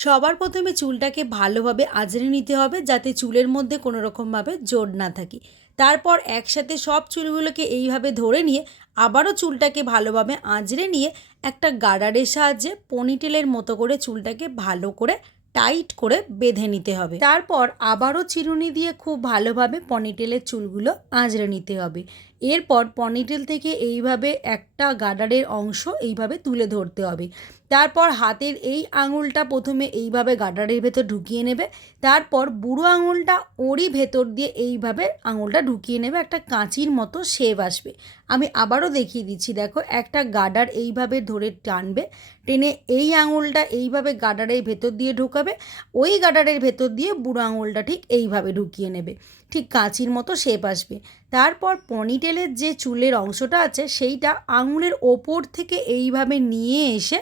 সবার প্রথমে চুলটাকে ভালোভাবে আঁচড়ে নিতে হবে যাতে চুলের মধ্যে কোনো রকমভাবে জোড় না থাকে। তারপর একসাথে সব চুলগুলোকে এইভাবে ধরে নিয়ে আবারও চুলটাকে ভালোভাবে আঁচড়ে নিয়ে একটা গার্ডারের সাহায্যে পনিটেলের মতো করে চুলটাকে ভালো করে টাইট করে বেঁধে নিতে হবে। তারপর আবারও চিরুনি দিয়ে খুব ভালোভাবে পনিটেলের চুলগুলো আঁচড়ে নিতে হবে। এরপর পনিটেল থেকে এইভাবে একটা গার্ডারের অংশ এইভাবে তুলে ধরতে হবে। তারপর হাতের এই আঙুলটা প্রথমে এইভাবে গার্ডারের ভেতর ঢুকিয়ে নেবে। তারপর বুড়ো আঙুলটা ওরই ভেতর দিয়ে এইভাবে আঙুলটা ঢুকিয়ে নেবে, একটা কাঁচির মতো শেপ আসবে। আমি আবারও দেখিয়ে দিচ্ছি, দেখো একটা গার্ডার এইভাবে ধরে টানবে, টেনে এই আঙুলটা এইভাবে গার্ডারের ভেতর দিয়ে ঢোকাবে, ওই গার্ডারের ভেতর দিয়ে বুড়ো আঙুলটা ঠিক এইভাবে ঢুকিয়ে নেবে, ঠিক কাঁচির মতো শেপ আসবে। তারপর পনিটেলের যে চুলের অংশটা আছে সেইটা আঙুলের ওপর থেকে এইভাবে নিয়ে এসে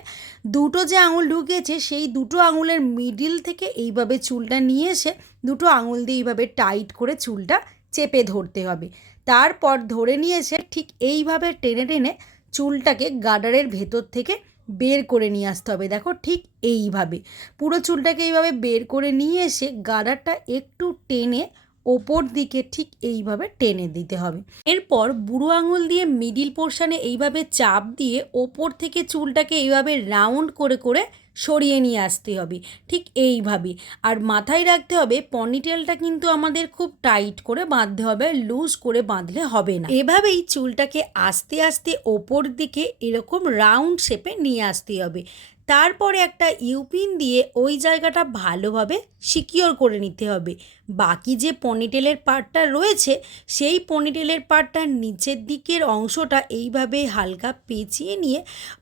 দুটো যে আঙুল ঢুকিয়েছে সেই দুটো আঙুলের মিডিল থেকে এইভাবে চুলটা নিয়ে এসে দুটো আঙুল দিয়ে এইভাবে টাইট করে চুলটা চেপে ধরতে হবে। তারপর ধরে নিয়ে এসে ঠিক এইভাবে টেনে টেনে চুলটাকে গার্ডারের ভেতর থেকে বের করে নিয়ে আসতে হবে। দেখো ঠিক এইভাবে পুরো চুলটাকে এইভাবে বের করে নিয়ে এসে গার্ডারটা একটু টেনে ওপর দিকে ঠিক এইভাবে টেনে দিতে হবে। এরপর বুড়ো আঙুল দিয়ে মিডিল পোর্শানে এইভাবে চাপ দিয়ে ওপর থেকে চুলটাকে এইভাবে রাউন্ড করে করে সরিয়ে নিয়ে আসতে হবে, ঠিক এইভাবে। আর মাথায় রাখতে হবে পনিটেলটা কিন্তু আমাদের খুব টাইট করে বাঁধতে হবে, লুজ করে বাঁধলে হবে না। এভাবেই চুলটাকে আস্তে আস্তে ওপর দিকে এরকম রাউন্ড শেপে নিয়ে আসতে হবে। তারপরে একটা ইউপিন দিয়ে ওই জায়গাটা ভালোভাবে সিকিওর করে নিতে হবে। বাকি যে পনিটেলের পার্টটা রয়েছে সেই পনিটেলের পার্টটার নিচের দিকের অংশটা এইভাবে হালকা পেঁচিয়ে নিয়ে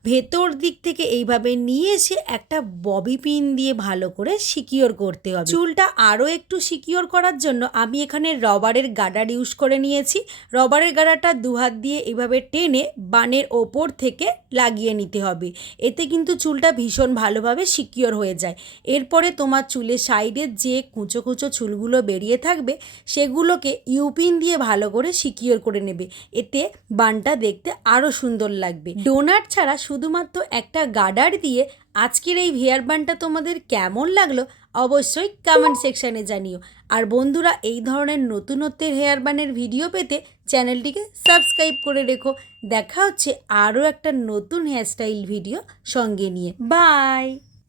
ভেতর দিক থেকে এইভাবে নিয়ে এসে একটা ববি পিন দিয়ে ভালো করে সিকিওর করতে হবে। চুলটা আরও একটু সিকিওর করার জন্য আমি এখানে রবারের গার্ডার ইউজ করে নিয়েছি। রবারের গার্ডারটা দুহাত দিয়ে এইভাবে টেনে বানের ওপর থেকে লাগিয়ে নিতে হবে, এতে কিন্তু চুলটা ভীষণ ভালোভাবে সিকিওর হয়ে যায়। এরপরে তোমার চুলের সাইডের যে কুঁচো কুঁচো চুলগুলো বেরিয়ে থাকবে সেগুলোকে ইউপিন দিয়ে ভালো করে সিকিওর করে নেবে, এতে বানটা দেখতে আরও সুন্দর লাগবে। ডোনাট ছাড়া শুধুমাত্র একটা গার্ডার দিয়ে আজকের এই হেয়ার বানটা তোমাদের কেমন লাগলো অবশ্যই কমেন্ট সেকশানে জানিও। আর বন্ধুরা, এই ধরনের নতুনত্বের হেয়ার বানের ভিডিও পেতে চ্যানেলটিকে সাবস্ক্রাইব করে রেখো। দেখা হচ্ছে আরও একটা নতুন হেয়ারস্টাইল ভিডিও সঙ্গে নিয়ে। বাই।